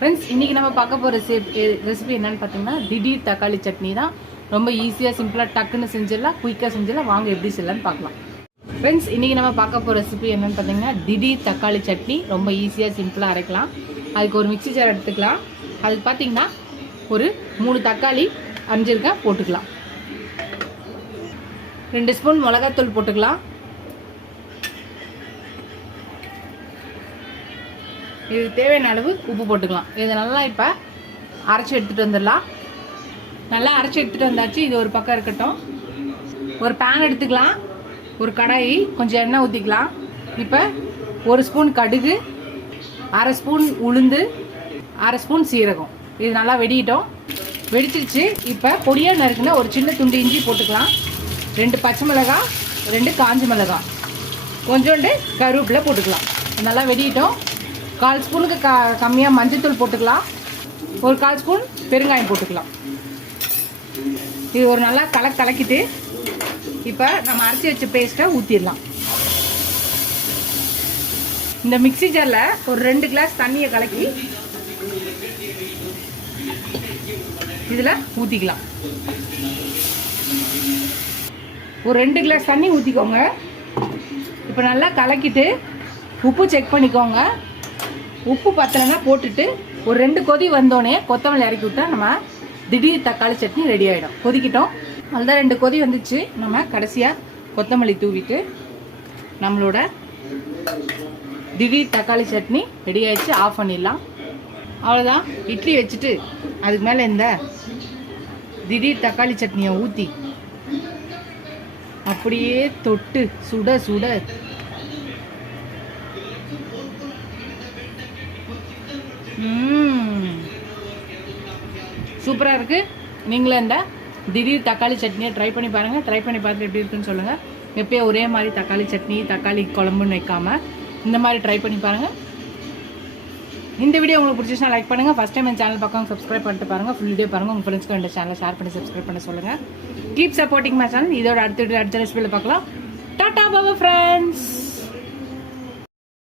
Friends, இன்றைக்கி நம்ம பார்க்க போகிற ரெசிபி என்னென்னு பார்த்தீங்கன்னா திடீர் தக்காளி சட்னி தான். ரொம்ப ஈஸியாக சிம்பிளாக டக்குன்னு செஞ்சிடலாம், குயிக்காக செஞ்சிடலாம். வாங்க எப்படி செய்யலான்னு பார்க்கலாம். ஃப்ரெண்ட்ஸ், இன்றைக்கி நம்ம பார்க்க போகிற ரெசிபி என்னென்னு பார்த்தீங்கன்னா திடீர் தக்காளி சட்னி. ரொம்ப ஈஸியாக சிம்பிளாக அரைக்கலாம். அதுக்கு ஒரு மிக்ஸி ஜார் எடுத்துக்கலாம். அதுக்கு பார்த்தீங்கன்னா ஒரு 3 தக்காளி அரைஞ்சிருக்கேன், போட்டுக்கலாம். 2 ஸ்பூன் மிளகாத்தூள் போட்டுக்கலாம். இதுக்கு தேவையான அளவு உப்பு போட்டுக்கலாம். இதை நல்லா இப்போ அரைச்சி எடுத்துகிட்டு வந்துடலாம். நல்லா அரைச்சி எடுத்துகிட்டு வந்தாச்சு. இது ஒரு பக்கம் இருக்கட்டும். ஒரு பேன் எடுத்துக்கலாம். ஒரு கடாயி, கொஞ்சம் எண்ணெய் ஊற்றிக்கலாம். இப்போ 1 ஸ்பூன் கடுகு, 1/2 ஸ்பூன் உளுந்து, 1/2 ஸ்பூன் சீரகம். இது நல்லா வெடிக்கிட்டோம். வெடிச்சிருச்சு. இப்போ பொடியாக நறுக்குன்னா ஒரு சின்ன துண்டு இஞ்சி போட்டுக்கலாம். 2 பச்சை மிளகாய், 2 காஞ்ச மிளகாய், கொஞ்சோண்டு கருவேப்பிலை போட்டுக்கலாம். நல்லா வெடிக்கிட்டோம். 1/4 ஸ்பூனுக்கு கம்மியாக மஞ்சத்தூள் போட்டுக்கலாம். ஒரு 1/4 ஸ்பூன் பெருங்காயம் போட்டுக்கலாம். இது ஒரு நல்லா கலக்கிட்டு இப்போ நம்ம அரைச்சி வச்ச பேஸ்ட்டை ஊற்றிடலாம். இந்த மிக்ஸி ஜாரில் ஒரு 2 கிளாஸ் தண்ணியை கலக்கி இதில் ஊற்றிக்கலாம். ஒரு 2 கிளாஸ் தண்ணி ஊற்றிக்கோங்க. இப்போ நல்லா கலக்கிட்டு உப்பு செக் பண்ணிக்கோங்க. உப்பு பத்தலைன்னா போட்டுட்டு ஒரு 2 கொதி வந்தோடனே கொத்தமல்லி இறக்கி விட்டா நம்ம திடீர் தக்காளி சட்னி ரெடி ஆகிடும். கொதிக்கிட்டோம். அதுதான் 2 கொதி வந்துச்சு. நம்ம கடைசியாக கொத்தமல்லி தூவிட்டு நம்மளோட திடீர் தக்காளி சட்னி ரெடி ஆகிடுச்சு. ஆஃப் பண்ணிடலாம். அவ்வளோதான். இட்லி வச்சுட்டு அதுக்கு மேலே இந்த திடீர் தக்காளி சட்னியை ஊற்றி அப்படியே தொட்டு சுட சுட சூப்பராக இருக்குது. நீங்களும் இந்த திடீர் தக்காளி சட்னியை ட்ரை பண்ணி பாருங்கள். ட்ரை பண்ணி பார்த்துட்டு எப்படி இருக்குன்னு சொல்லுங்கள். எப்பயும் ஒரே மாதிரி தக்காளி சட்னி, தக்காளி குழம்புன்னு வைக்காமல் இந்த மாதிரி ட்ரை பண்ணி பாருங்கள். இந்த வீடியோ உங்களுக்கு பிடிச்சிச்சுன்னா லைக் பண்ணுங்கள். ஃபஸ்ட் டைம் என் சேனல் பக்கம் சப்ஸ்கிரைப் பண்ணிட்டு பாருங்கள். ஃபுல் வீடியோ பாருங்கள். உங்கள் ஃப்ரெண்ட்ஸ்க்கு இந்த சேனலை ஷேர் பண்ணி சப்ஸ்கிரைப் பண்ண சொல்லுங்கள். Keep supporting my channel. இதோட அடுத்த ரெசிபியில் பார்க்கலாம். டாடா பாபா ஃப்ரெண்ட்ஸ்.